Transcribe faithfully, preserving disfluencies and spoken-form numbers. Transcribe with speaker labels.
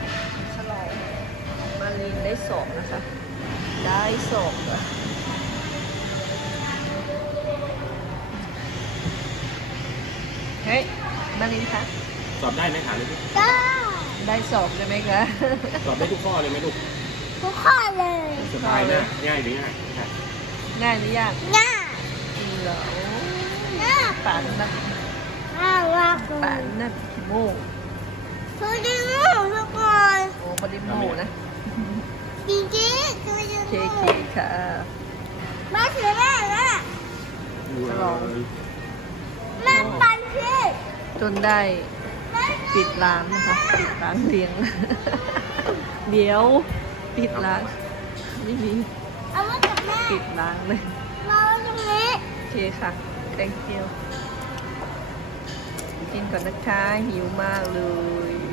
Speaker 1: ฉลองมารีนได้สองนะคะ ได้สองอะเฮ้ยมารีนคะ
Speaker 2: สอบได้ไหมถามเลยพี่
Speaker 3: ก็
Speaker 1: ได้สอบใช่ไหมคะ
Speaker 2: สอบได้ทุกข้อเลยไหมลูก
Speaker 3: ทุกข้อเลย
Speaker 2: สบายนะง่ายหรือง่ายครับ
Speaker 1: ง่ายหรือยัง
Speaker 3: ง่าย
Speaker 1: เหรอ
Speaker 3: ง่าย
Speaker 1: ป่านนัก
Speaker 3: ง่ายมากเล
Speaker 1: ป่าย นนักโม่
Speaker 3: คือดึงทุกคน
Speaker 1: โอ้ปริโม่นะ
Speaker 3: จริงๆคือดึง
Speaker 1: เคเคค่ะ
Speaker 3: มาถือแม่แม่
Speaker 1: ฉลอง
Speaker 3: แม่ปันพี่
Speaker 1: จนได้ปิดร้านนะคะ ปิดร้านเลี้ยง เดี๋ยวปิดร้าน ไม่มี
Speaker 3: เอาไว้กับแม่
Speaker 1: ปิดร้านเลย
Speaker 3: เราไว้ตรงนี้
Speaker 1: โอเคค่ะ thank you กินก่อนนะคะ หิวมากเลย